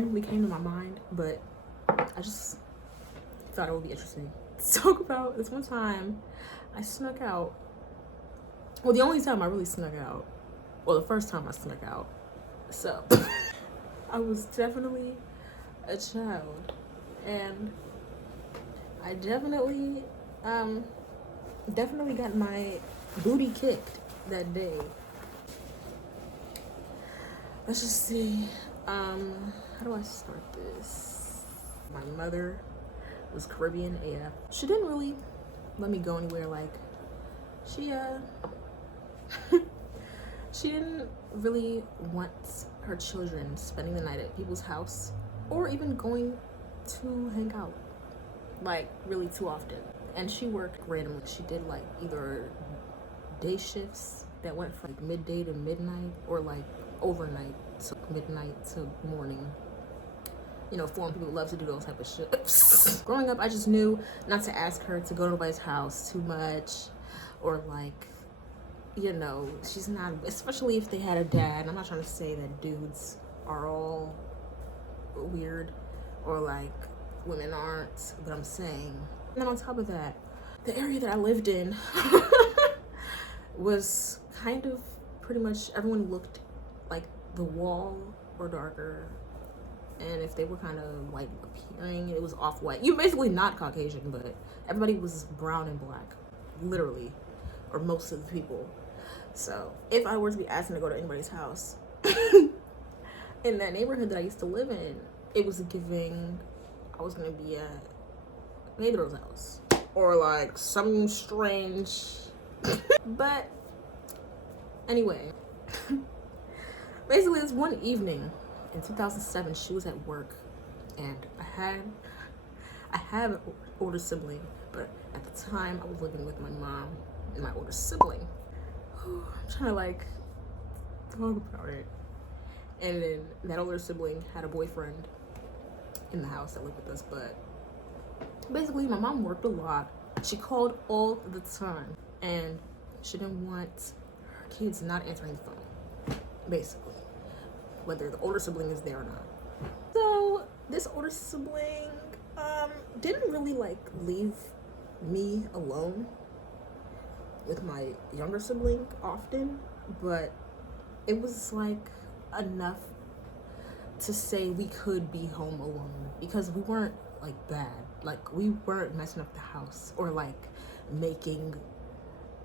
randomly came to my mind, but I just thought it would be interesting to talk about this one time I snuck out. Well, the only time I really snuck out. Well, the first time I snuck out. So, I was definitely a child. And I definitely got my booty kicked that day. Let's just see. How do I start this? My mother was Caribbean AF. She didn't really let me go anywhere. Like, she didn't really want her children spending the night at people's house or even going to hang out, like, really too often. And she worked randomly. She did like either day shifts that went from like midday to midnight, or like overnight to midnight to morning. You know, foreign people love to do those type of shifts. Growing up, I just knew not to ask her to go to nobody's house too much, or like, you know, she's not, especially if they had a dad. I'm not trying to say that dudes are all weird or like women aren't, but I'm saying. And then on top of that, the area that I lived in was kind of pretty much everyone looked like the wall or darker. And if they were kind of white appearing, it was off-white. You're basically not Caucasian, but everybody was brown and black, literally, or most of the people. So if I were to be asked to go to anybody's house in that neighborhood that I used to live in, it was giving I was gonna be at Pedro's house or like something strange. But anyway, basically this one evening in 2007, she was at work, and I have an older sibling, but at the time I was living with my mom and my older sibling. I'm trying to like talk about it. And then that older sibling had a boyfriend in the house that lived with us, but basically my mom worked a lot. She called all the time, and she didn't want her kids not answering the phone, basically, whether the older sibling is there or not. So this older sibling didn't really like leave me alone with my younger sibling often, but it was like enough to say we could be home alone, because we weren't like bad, like we weren't messing up the house or like making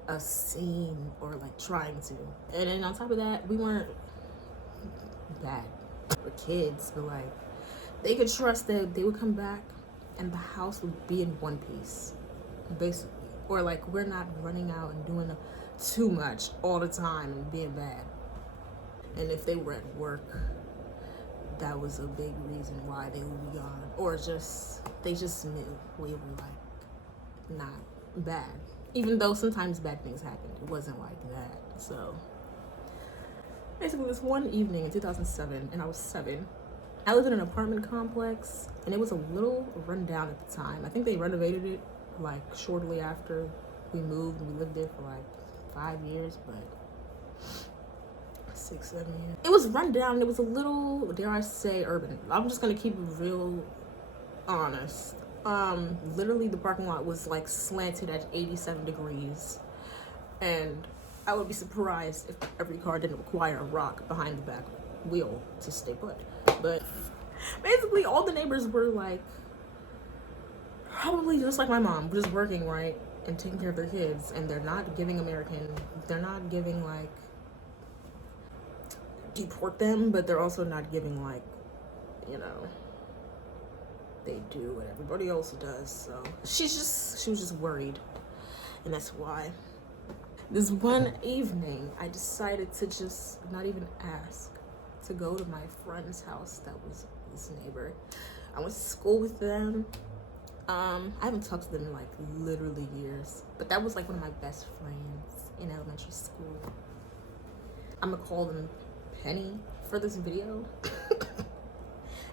a scene or like trying to. And then on top of that, we weren't bad. We're kids, but like they could trust that they would come back and the house would be in one piece, basically. Or like we're not running out and doing too much all the time and being bad. And if they were at work, that was a big reason why they would be gone. Or just, they just knew we were like not bad. Even though sometimes bad things happened, it wasn't like that. So basically this one evening in 2007, and I was 7, I lived in an apartment complex, and it was a little run down at the time. I think they renovated it like shortly after we moved, and we lived there for like 5 years, but 6, 7 years. It was run down. It was a little, dare I say, urban. I'm just gonna keep it real honest. Literally the parking lot was like slanted at 87 degrees, and I would be surprised if every car didn't require a rock behind the back wheel to stay put. But basically all the neighbors were like probably just like my mom, just working, right, and taking care of their kids, and they're not giving they're not giving like deport them, but they're also not giving like, you know, they do what everybody else does. So she was just worried, and that's why this one evening I decided to just not even ask to go to my friend's house that was this neighbor. I went to school with them. I haven't talked to them in like literally years, but that was like one of my best friends in elementary school. I'm gonna call them Penny for this video.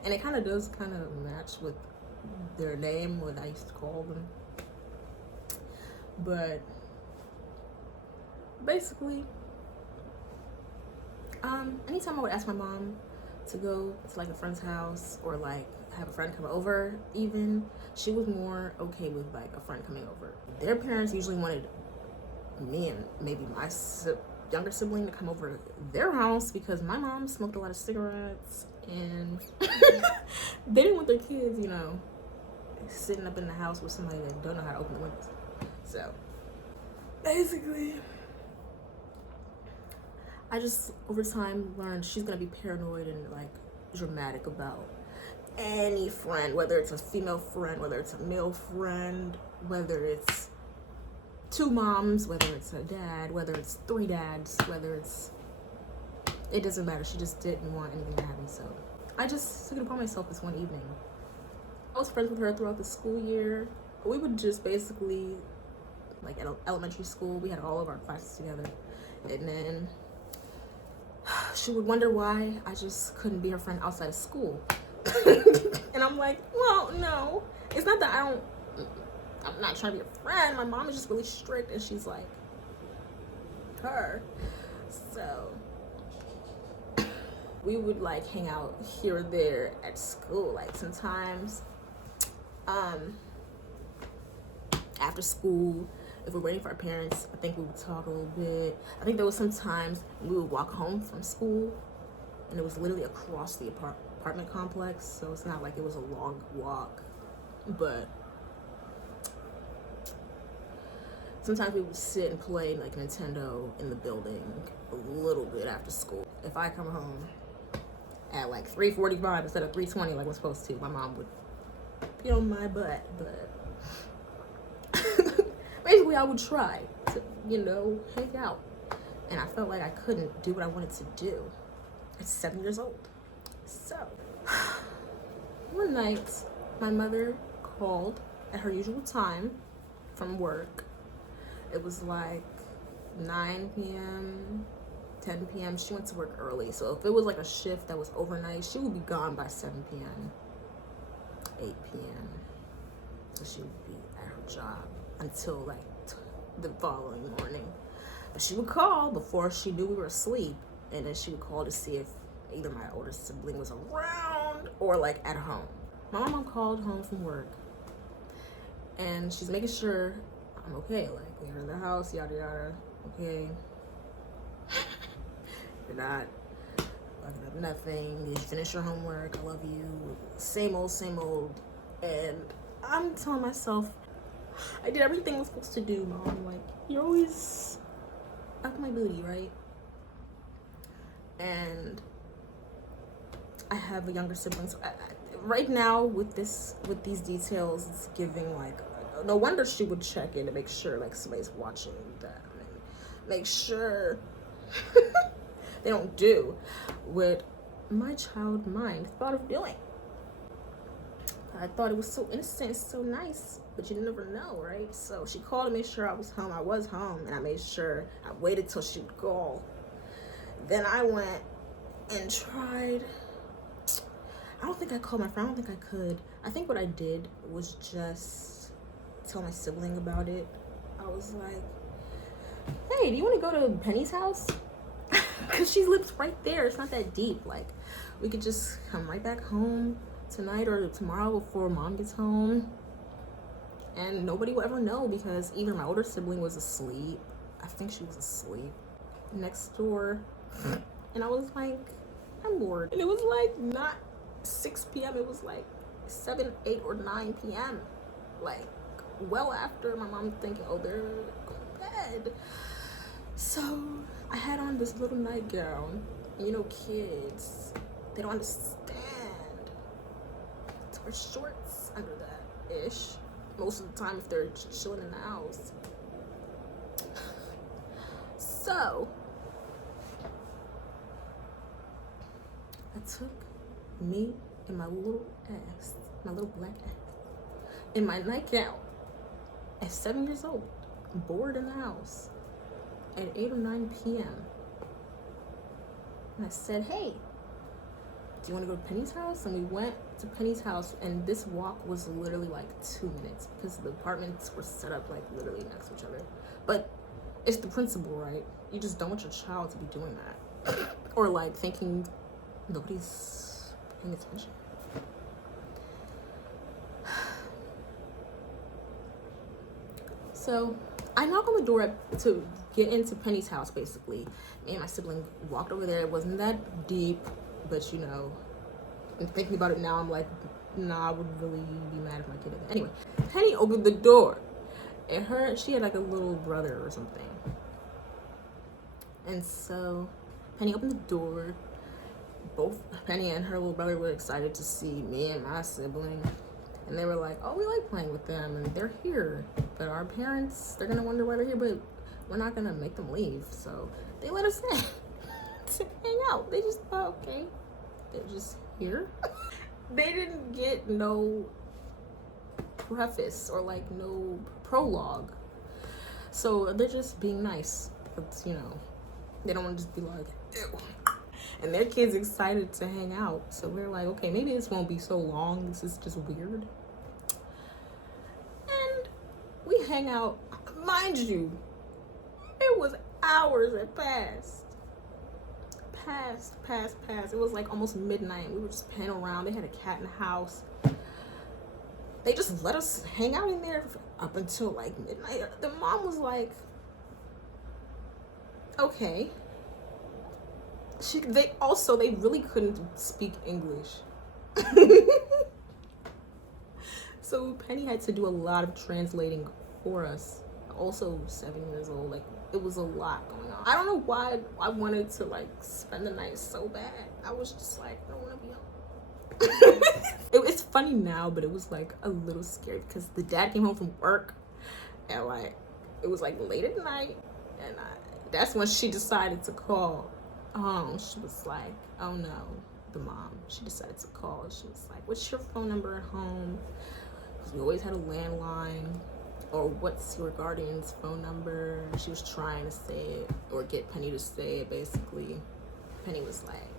And it kind of does kind of match with their name, what I used to call them. But basically, anytime I would ask my mom to go to like a friend's house or like have a friend come over even, she was more okay with like a friend coming over. Their parents usually wanted me and maybe my younger sibling to come over to their house because my mom smoked a lot of cigarettes and they didn't want their kids, you know, sitting up in the house with somebody that don't know how to open the windows. So basically, I just over time learned she's gonna be paranoid and like dramatic about any friend, whether it's a female friend, whether it's a male friend, whether it's two moms, whether it's a dad, whether it's three dads, whether it's, it doesn't matter. She just didn't want anything to happen. So I just took it upon myself this one evening. I was friends with her throughout the school year. We would just basically, like at elementary school, we had all of our classes together. And then she would wonder why I just couldn't be her friend outside of school. And I'm like, well, no. It's not that I'm not trying to be a friend. My mom is just really strict and she's like her. So we would like hang out here or there at school. Like sometimes after school, if we're waiting for our parents, I think we would talk a little bit. I think there was some times we would walk home from school and it was literally across the apartment complex, so it's not like it was a long walk. But sometimes we would sit and play like Nintendo in the building a little bit after school. If I come home at like 3:45 instead of 3:20 like I'm supposed to, my mom would be on my butt. But basically I would try to, you know, hang out. And I felt like I couldn't do what I wanted to do at 7 years old. So one night my mother called at her usual time from work. It was like 9 p.m., 10 p.m. She went to work early. So if it was like a shift that was overnight, she would be gone by 7 p.m., 8 p.m. So she would be at her job until like the following morning. But she would call before she knew we were asleep. And then she would call to see if either my older sibling was around or like at home. My mom called home from work and she's making sure I'm okay, like you're in the house, yada yada, okay. You're not fucking up nothing, you finish your homework, I love you, same old. And I'm telling myself, I did everything I was supposed to do, Mom. Like, you're always up my booty, right? And I have a younger sibling, so right now with these details, it's giving like, no wonder she would check in to make sure like somebody's watching them and make sure they don't do what my child mind thought of doing. I thought it was so innocent, so nice, but you never know, right? So she called to make sure I was home. I was home, and I made sure I waited till she would call. Then I went and tried. I don't think I called my friend. I don't think I could. I think what I did was just tell my sibling about it. I was like, hey, do you want to go to Penny's house? Because she lives right there. It's not that deep. Like, we could just come right back home tonight or tomorrow before Mom gets home. And nobody will ever know because either my older sibling was asleep. I think she was asleep next door. And I was like, I'm bored. And it was like not 6 p.m. It was like 7, 8, or 9 p.m. Like, well after my mom thinking, oh, they're going to bed. So I had on this little nightgown. And you know, kids, they don't understand to wear shorts under that ish. Most of the time if they're chilling in the house. So I took me and my little ass, my little black ass, in my nightgown at 7 years old, bored in the house at 8 or 9 p.m. And I said, hey, do you want to go to Penny's house? And we went to Penny's house, and this walk was literally like 2 minutes because the apartments were set up like literally next to each other. But it's the principle, right? You just don't want your child to be doing that. Or like thinking Nobody's paying attention. So I knock on the door to get into Penny's house, basically. Me and my sibling walked over there. It wasn't that deep, but you know, I'm thinking about it now, I'm like, nah, I would really be mad if my kid did that. Anyway, Penny opened the door, and she had like a little brother or something. And so Penny opened the door. Both Penny and her little brother were excited to see me and my sibling. And they were like, oh, we like playing with them, and they're here. But our parents, they're gonna wonder why they're here, but we're not gonna make them leave. So they let us in to hang out. They just thought, okay, they're just here. They didn't get no preface or like no prologue. So they're just being nice. But, you know, they don't want to just be like, ew. And their kids excited to hang out. So we're like, okay, maybe this won't be so long. This is just weird. And we hang out. Mind you, it was hours that passed. It was like almost midnight. We were just playing around. They had a cat in the house. They just let us hang out in there up until like midnight. The mom was like, okay. They really couldn't speak English. So Penny had to do a lot of translating for us. Also 7 years old, like it was a lot going on. I don't know why I wanted to like spend the night so bad. I was just like, I don't want to be home. It's funny now, but it was like a little scary because the dad came home from work and like it was like late at night, and that's when she decided to call. She was like, oh no, the mom. She decided to call. She was like, what's your phone number at home? Because we always had a landline. Or what's your guardian's phone number? She was trying to say it or get Penny to say it, basically. Penny was like,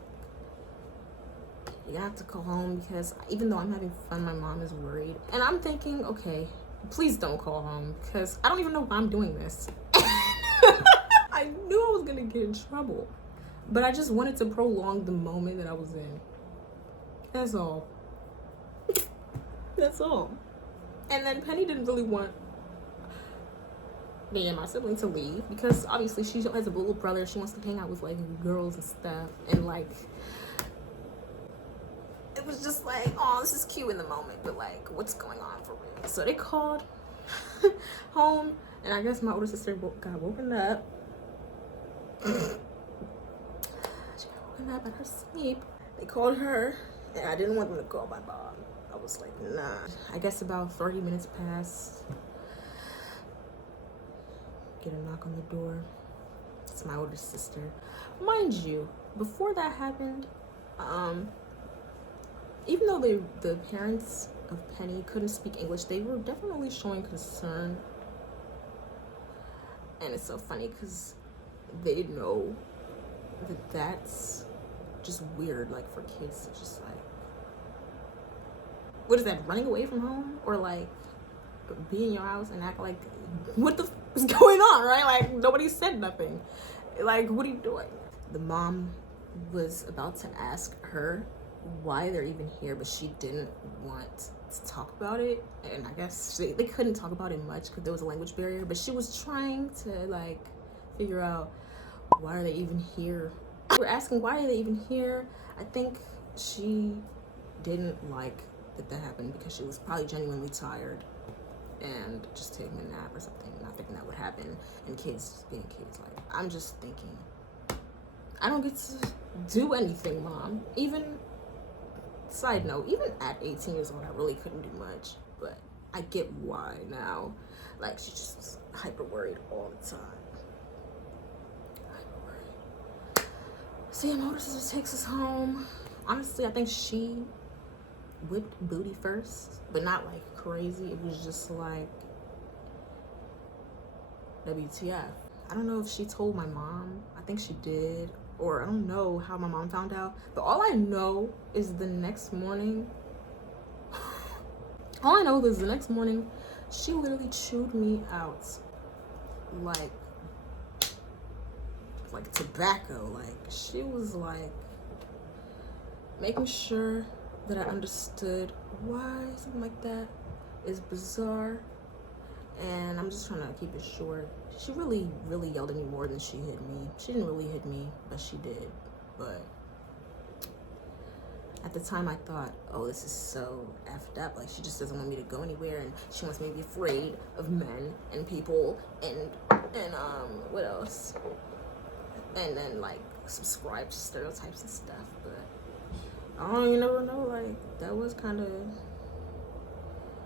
you have to call home because even though I'm having fun, my mom is worried. And I'm thinking, okay, please don't call home because I don't even know why I'm doing this. I knew I was gonna get in trouble, but I just wanted to prolong the moment that I was in. That's all. That's all. And then Penny didn't really want me and my sibling to leave because obviously she has a little brother. She wants to hang out with like girls and stuff, and like it was just like, oh, this is cute in the moment, but like what's going on for real? So they called home, and I guess my older sister got woken up. She got woken up at her sleep. They called her, and I didn't want them to call my mom. I was like, nah. I guess about 30 minutes passed. Get a knock on the door. It's my older sister. Mind you, before that happened, even though the parents of Penny couldn't speak English, they were definitely showing concern. And it's so funny because they know that that's just weird, like for kids to just like, what is that, running away from home? Or like be in your house and act like, what the is going on, right? Like nobody said nothing. Like, what are you doing? The mom was about to ask her why they're even here, but she didn't want to talk about it. And I guess they couldn't talk about it much because there was a language barrier, but she was trying to like figure out why are they even here. We're asking why are they even here. I think she didn't like that happened because she was probably genuinely tired and just taking a nap or something, not thinking that would happen. And kids being kids, like, I'm just thinking, I don't get to do anything, Mom. Even, side note, even at 18 years old, I really couldn't do much, but I get why now. Like, she just was hyper worried all the time. Hyper worried. So yeah, my older sister takes us home. Honestly, I think she whipped booty first, but not like crazy. It was just like WTF. I don't know if she told my mom. I think she did, or I don't know how my mom found out, but all I know is the next morning she literally chewed me out like tobacco. Like she was like making sure that I understood why something like that is bizarre. And I'm just trying to keep it short. She really yelled at me more than she hit me. She didn't really hit me, but she did. But at the time I thought, oh, this is so effed up. Like, she just doesn't want me to go anywhere, and she wants me to be afraid of men and people and what else? And then like subscribe to stereotypes and stuff. But you never know, like, that was kind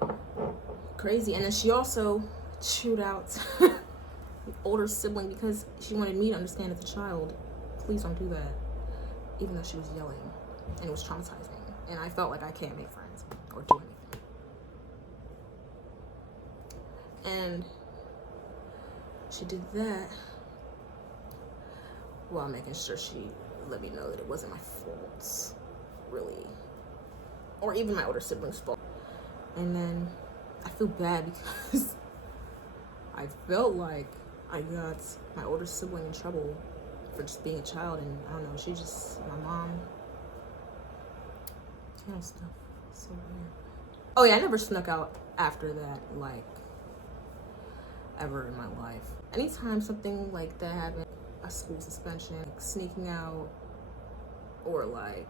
of crazy. And then she also chewed out the older sibling because she wanted me to understand as a child, please don't do that, even though she was yelling, and it was traumatizing, and I felt like I can't make friends or do anything. And she did that while making sure she let me know that it wasn't my fault, really, or even my older sibling's fault. And then I feel bad because I felt like I got my older sibling in trouble for just being a child, and I don't know, my mom, stuff, so weird. Oh yeah, I never snuck out after that, like, ever in my life. Anytime something like that happened, a school suspension, like sneaking out, or like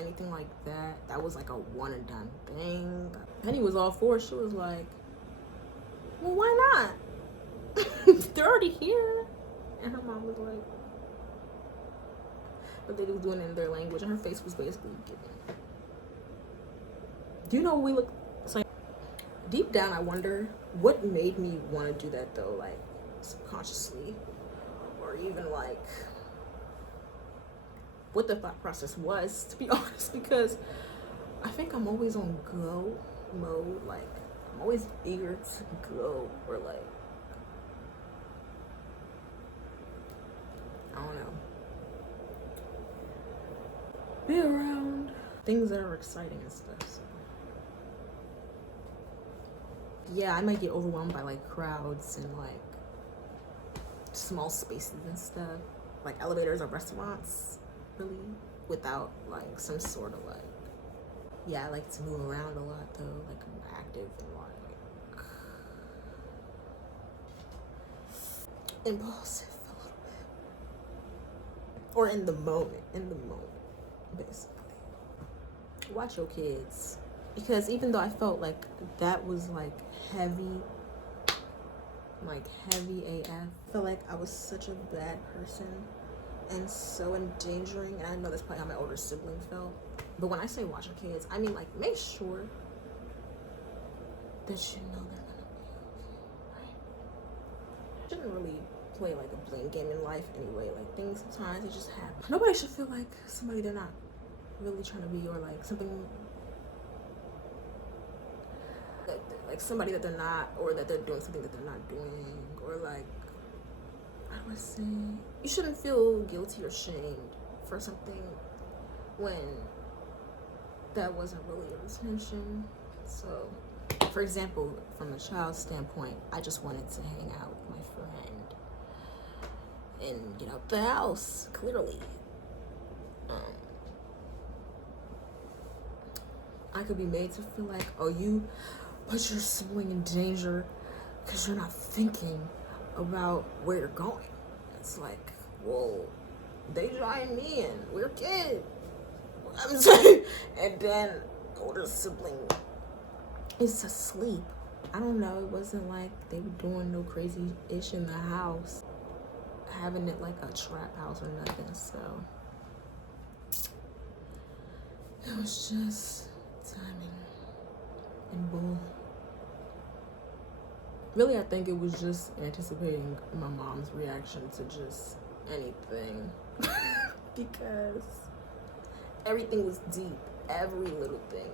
anything like that, that was like a one and done thing. Penny was all for it. She was like, well, why not? They're already here. And her mom was like, but they was doing it in their language, and her face was basically giving. Do you know what we look like? Deep down, I wonder what made me want to do that, though, like subconsciously, or even like what the thought process was, to be honest, because I think I'm always on go mode. Like, I'm always eager to go, or like, I don't know, be around things that are exciting and stuff. So yeah, I might get overwhelmed by like crowds and like small spaces and stuff, like elevators or restaurants, really, without like some sort of like, yeah, I like to move around a lot though, like I'm active and like impulsive a little bit, or in the moment, basically. Watch your kids, because even though I felt like that was like heavy AF, I felt like I was such a bad person and so endangering, and I know that's probably how my older sibling felt. But when I say watch your kids, I mean like make sure that you know they're gonna be okay, right? Shouldn't really play like a blame game in life anyway. Like, things sometimes they just happen. Nobody should feel like somebody they're not really trying to be, or like something like somebody that they're not, or that they're doing something that they're not doing, or like, how do I say, you shouldn't feel guilty or shamed for something when that wasn't really your intention. So, for example, from a child's standpoint, I just wanted to hang out with my friend and get out the house, clearly. I could be made to feel like, oh, you put your sibling in danger because you're not thinking about where you're going. It's like, well, they joined me and we're kids. I'm saying, and then older sibling is asleep. I don't know, it wasn't like they were doing no crazy ish in the house, having it like a trap house or nothing. So it was just timing and bull. Really, I think it was just anticipating my mom's reaction to just anything. Because everything was deep, every little thing.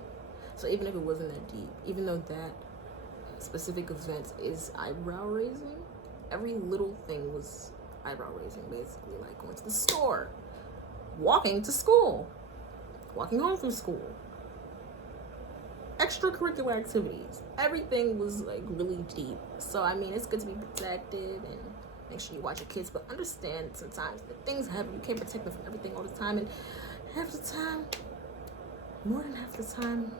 So even if it wasn't that deep, even though that specific event is eyebrow raising, every little thing was eyebrow raising, basically. Like going to the store, walking to school, walking home from school, extracurricular activities, everything was like really deep. So I mean, it's good to be protective and make sure you watch your kids, but understand sometimes that things happen. You can't protect them from everything all the time, and half the time more than half the time,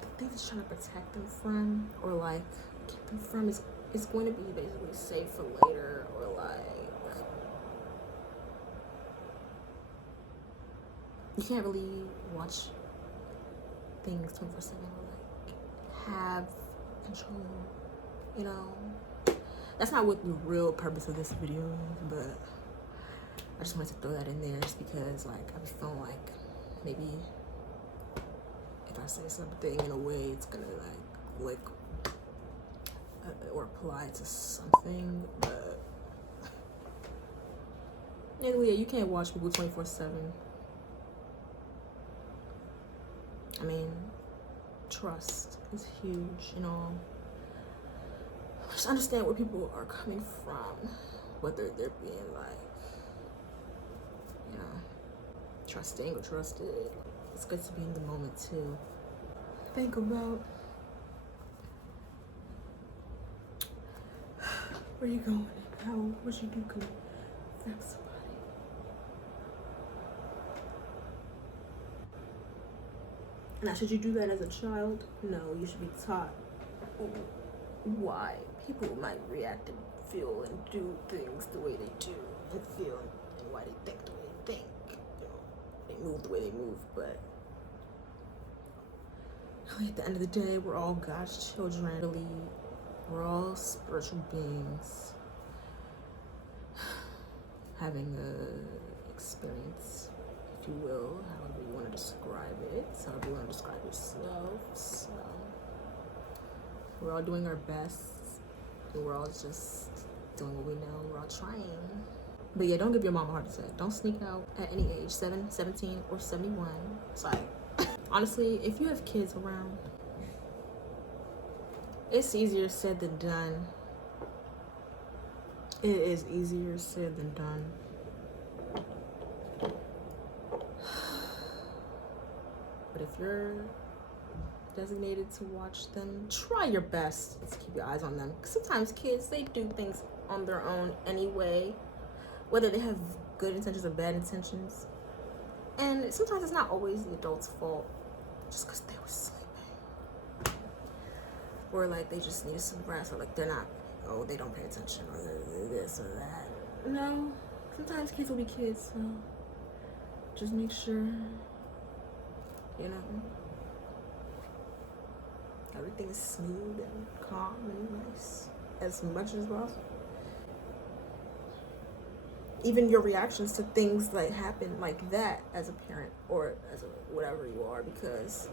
the thing that's trying to protect them from, or like keep them from, is going to be basically saved for later, or like you can't really watch things 24/7 or like have control, you know. That's not what the real purpose of this video is, but I just wanted to throw that in there just because like I was feeling like maybe if I say something in a way it's gonna like or apply to something, but anyway, yeah, you can't watch people 24/7. I mean, trust is huge, you know. Just understand where people are coming from, whether they're being like, you know, trusting or trusted. It's good to be in the moment too. Think about where you going and how what you do could affect somebody. Now, should you do that as a child? No, you should be taught why people might react and feel and do things the way they do and feel, and why they think the way they think. You know, they move the way they move, but at the end of the day, we're all God's children. Really, we're all spiritual beings having a experience, if you will, however you want to describe it, however you want to describe yourself. So we're all doing our best, and we're all just doing what we know. We're all trying. But yeah, don't give your mom a heart attack. Don't sneak out at any age, 7, 17, or 71. It's like, honestly, if you have kids around, it's easier said than done. It is easier said than done. But if you're designated to watch them, try your best to keep your eyes on them. Because sometimes kids, they do things on their own anyway, whether they have good intentions or bad intentions. And sometimes it's not always the adult's fault, just because they were sleeping. Or like they just needed some rest, or like they're not, oh, they don't pay attention, or they're this or that. No, sometimes kids will be kids, so just make sure, you know, everything is smooth and calm and nice as much as possible. Even your reactions to things that happen like that as a parent or as a whatever you are, because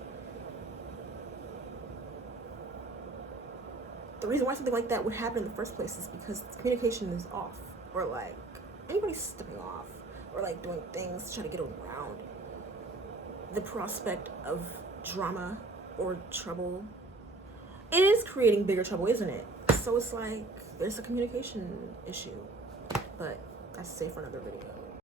the reason why something like that would happen in the first place is because communication is off, or like anybody's stepping off, or like doing things to try to get around the prospect of drama or trouble. It is creating bigger trouble, isn't it? So it's like there's a communication issue, but that's safe for another video.